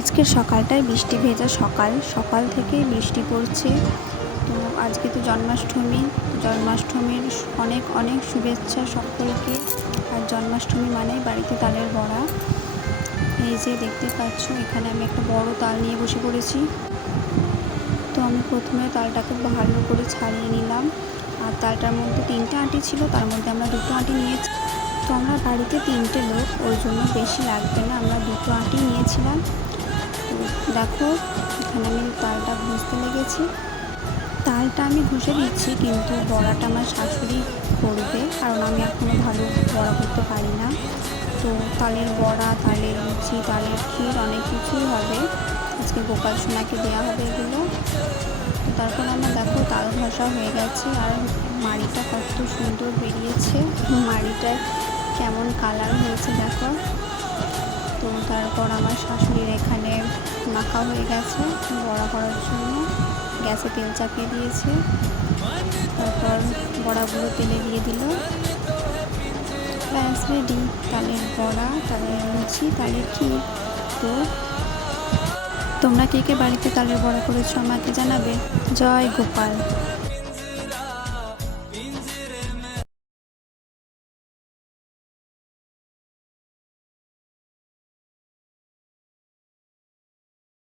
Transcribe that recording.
আজকের সকালটায় বৃষ্টি ভেজা সকাল থেকেই বৃষ্টি পড়ছে। তো আজকে তো জন্মাষ্টমীর অনেক অনেক শুভেচ্ছা সকলকে। আর জন্মাষ্টমী মানেই বাড়িতে তালের বড়া। এই যে দেখতে পাচ্ছ, এখানে আমি একটা বড় তাল নিয়ে বসে পড়েছি। তো আমি প্রথমে তালটাকে ভালো করে ছাড়িয়ে নিলাম। আর তালটার মধ্যে 3টে আঁটি ছিল, তার মধ্যে আমরা 2টো আঁটি নিয়েছি। তো আমরা বাড়িতে 3টে লোক, ওই জন্য বেশি লাগবে না, আমরা 2টো আঁটি নিয়েছিলাম। দেখো, এখানে আমি তালটা ঘষতে লেগেছি। তালটা আমি ঘষে দিচ্ছি, কিন্তু বড়াটা আমার শাশুড়ি করবে, কারণ আমি এখনও ভালো বড়া করতে পারি না। তো তালের বড়া, তালের লুচি, তালের ক্ষীর অনেক কিছুই হবে। আজকে গোপাল সোনাকে দেওয়া হবে এগুলো। তো তারপর আমার দেখো তাল ঘষা হয়ে গেছে, আর মাড়িটা কত সুন্দর বেরিয়েছে, মাড়িটার কেমন কালার হয়েছে দেখো। তো তারপর আমার শাশুড়ির এখানে মাখা হয়ে গেছে বড়া করার জন্য, গ্যাসে তেল চাপিয়ে দিয়েছে। তারপর বড়াগুলো তেলে দিয়ে দিল, ব্যাস রেডি তালের বড়া, তালের লুচি, তালের ক্ষীর। তো তোমরা কে কে বাড়িতে তালের বড়া করেছো আমাকে জানাবে। জয় গোপাল।